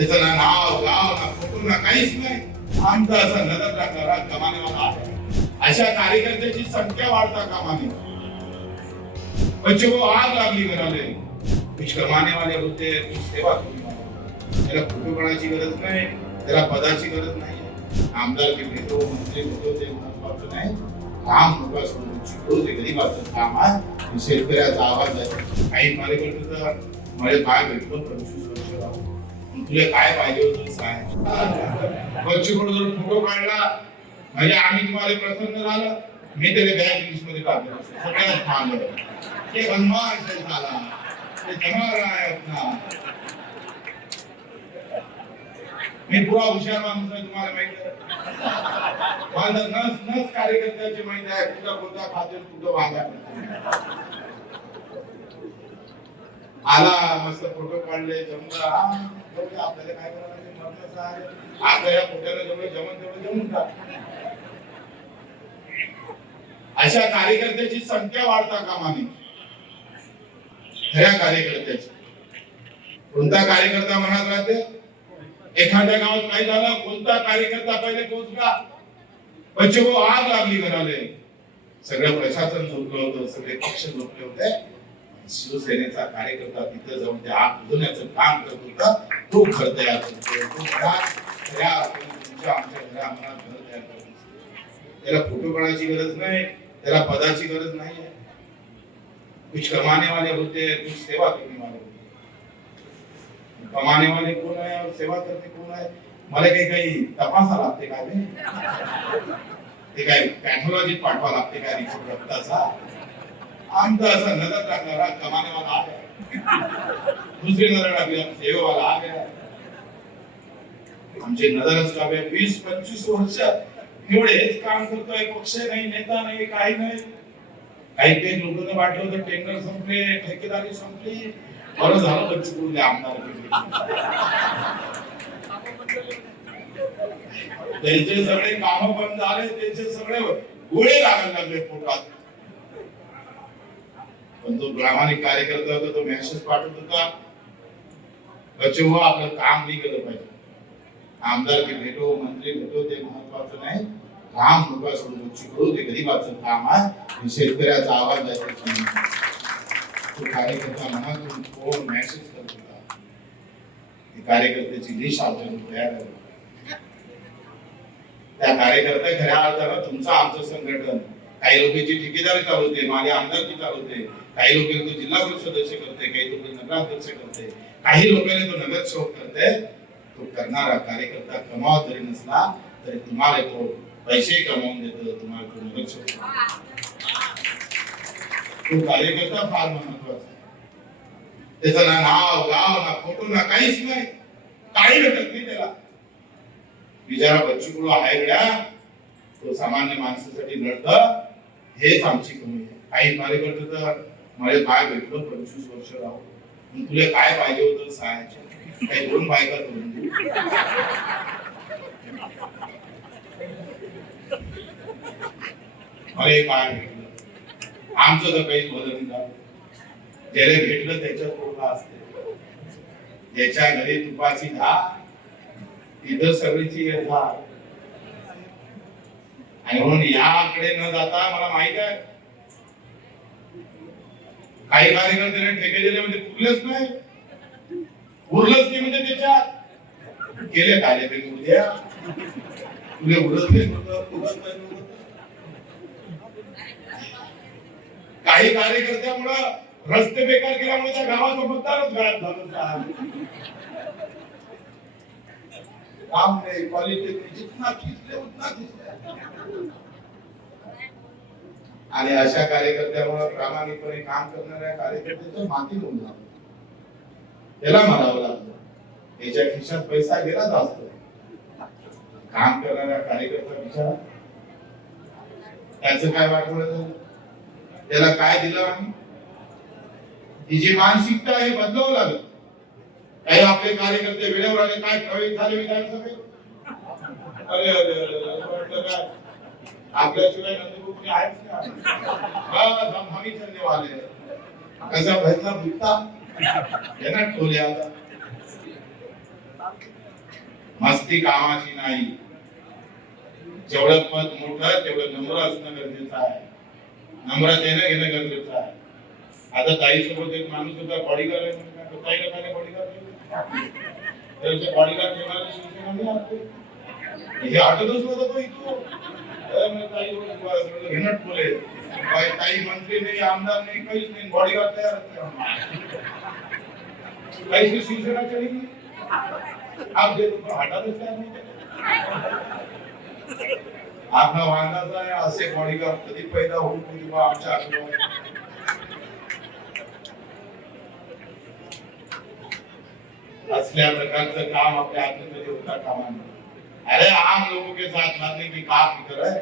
त्याचं ना नाव गाव ना फोटो ना काहीच नाही. आमचा असा नजर टाकणारा कमानेवाला आहे. अशा कार्यकर्त्याची संख्या वाढता कामा नये. बच्चों को आग लागली घराले, कुछ कमाने वाले होते, कुछ सेवा करने वाले. त्याला फोटो काढायची गरज नाही, त्याला पदाची गरज नाही. आमदार की भेटो, मंत्री भेटो ते महत्वाचं नाही. काम मोठा सोडून शिकवू ते गरीबाचं काम आहे. शेतकऱ्याचा आवाज आहे. काही कार्यकर्ते तर मला काय भेटलो 25 वर्ष राहून तुला काय पाहिजे होतं सांग. बच्चूकडून जर फोटो काढला म्हणजे आम्ही तुम्हाला प्रसन्न झालं, मी त्याला बँक लिस्ट मध्ये टाकलं. सगळ्यात मागं ते बनवास झाला, ते जमा रहा है अपना. मी पुरा हुशार माणूस आहे, तुम्हाला माहित आहे. माझं नस कार्यकर्त्याची माहिती आहे, कुठं कोणता खाते कुठं वागा. आला मस्त फोटो काढले, जमला. आपल्याला काय करायचं महत्वाचं आहे. आता या फोटोला जेवढं जमन तेवढं जमून का. अशा कार्यकर्त्याची संख्या वाढता कामा नये. खऱ्या कार्यकर्त्याची. कोणता कार्यकर्ता मनात राहते. एखाद्या गावात काय झालं, कोणता कार्यकर्ता पहिले पोहोचला. बच्चों को आग लागली घराले, सगळं प्रशासन झोपलं होतं, सगळे पक्ष झोपले होते. शिवसेनेचा कार्यकर्ता तिथे जाऊन ते आग बुझवण्याचं काम करत होता. तो घर तयार करतो, तो तुमच्या आमच्या घरामनात घर तयार करतो. त्याला फोटो काढायची गरज नाही, त्याला पदाची गरज नाही. कुछ कमाने वाले होते, कुछ सेवा करने वाले होते. कमाने वाले कोण आहे और सेवा करणे कोण आहे. मला काही तपासा लागते का ते काय पॅथॉलॉजी पाठवा लागते का रिपोर्ट रक्ताचा. आमचा असा नजर टाकणारा कमानेवाला आहे. दुसरी नजर टाकली सेवेवाला आ गया. आमचे नजरच टाकले 20-25 वर्ष एवढेच काम करतोय. पक्ष नाही, नेता नाही, काही नाही. काही लोकांना वाटलं होतं टेंडर संपले, ठेकेदारी संपली, बरं झालं बच्चू आमदार त्यांचे सगळे काम बंद झाले. त्यांचे सगळे गोळे लागायला लागले पोटात. पण तो प्रामाणिक कार्यकर्ता होता, तो मेसेज पाठवत होता, बच्चू आपलं काम नाही केलं पाहिजे. आमदार की भेटो, मंत्री भेटो ते महत्वाचं नाही. काम मोठा सोडून शिकवू ते गरीबाचं काम आहे. शेतकऱ्याचा आवाज आहे. तो कार्यकर्ता मनातून कोण मेसेज करत होता. कार्यकर्त्याची लिस्ट आपल्याला तयार आहे. त्या कार्यकर्ता खऱ्या अर्थानं तुमचं आमचं संघटन. काही लोकांची ठेकेदारी चालवते, माझे आमदारकी चालवते, काही लोकांना तो जिल्हा परिषद सदस्य करते, काही लोक नगराध्यक्ष करते, काही लोकांना तो नगरसेवक करते. तो करणारा कार्यकर्ता कमावत जरी नसला तरी तुम्हाला तो पैसे कमावून देतो. तुम्हाला तो नगरसेवक. तो कार्यकर्ता फार महत्वाचा आहे. त्याचं ना नाव गाव ना फोटो ना काहीच नाही, काही भेटत नाही त्याला. बिचारा बच्चू आहे गड्या, तो सामान्य माणसासाठी लढत. हेच आमची कमी आहे. काही कार्यकर्ते तर मला काय भेटलं 25 वर्ष राहून तुला काय पाहिजे होतं सांगायचं. काही 2 बायका करून मला काय भेटलं. आमचं तर काही बदल नाही. ज्याला भेटलं त्याच्यात पोरगा असते. ज्याच्या घरी तुपाची धार तिथं सगळीची धार. आणि म्हणून याकडे न जाता मला माहित आहे काही कार्यकर्ते ठेके दिले म्हणजे पुरलेच नाही. उरलंच नाही म्हणजे त्याच्यात गेले काय ते उद्या तुले उरत नाही होतं. काही कार्यकर्त्यामुळं रस्ते बेकार केल्यामुळे त्या गावाचं मतदारच गळत झालं. काम नाही, क्वालिटी जितना खिचले उतना खिचले. आणि अशा कार्यकर्त्यामुळे प्रामाणिकपणे काम करणाऱ्या कार्यकर्त्याचं माती होऊन जातं. त्याला मारावं लागतं. त्याच्या खिशात पैसा गेला जास्त. काम करणाऱ्या कार्यकर्ता बिचारा त्याचं काय वाटवलं झालं. त्याला काय दिलं आम्ही. ही जी मानसिकता आहे बदलावं लागलं. काही आपले कार्यकर्ते वेळेवर आले, काय प्रवेश झाले विधानसभेत. अरे अरे अरे काय आपल्याशिवाय नंदगुप्त आहेच का. बस आम्ही चलने वाले. कसा भजना भुगता यांना ठोले आता. मस्ती कामाची नाही. जेवढं पद मोठं तेवढं नम्र असणं गरजेचं आहे. नम्रतेने घेणं गरजेचं आहे. आता ताई सोबत एक माणूस होता बॉडीगार्ड आहे म्हणून काय ताईला काय बॉडीगार्ड त्याचे बॉडीगार्ड ठेवायला शिवसेना नाही आपली हे आठवतच नव्हतं तो इथून ताई घेणट बोले ताई मंत्री नाही आमदार नाही काहीच नाही बॉडीगार्ड तयार काही शिवसेना चली गई आप देखो हटाने तयार नहीं आपला वांगाचा आहे असे बॉडीगार्ड कधी पैदा होऊन किंवा आमच्या असल्या प्रकारचं काम आपल्या हातमध्ये होता कामा नये. अरे आम लोगों के साथ लड़ने की क्या फिक्र है?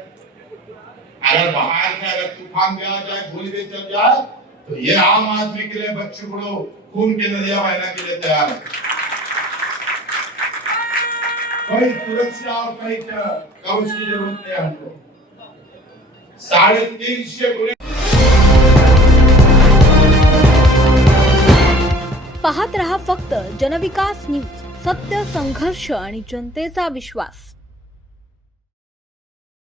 अगर बाहर से अगर तूफान भी आ जाए गोली भी चल जाए तो ये आम आदमी के लिए बच्चे बड़ो खून की नदियां बहने के लिए तैयार है. कोई सुरक्षा और कोई कवच की जरूरत नहीं हमको. 350 गुणे पाहत रहा फक्त जनविकास न्यूज. सत्य, संघर्ष आणि जनतेचा विश्वास.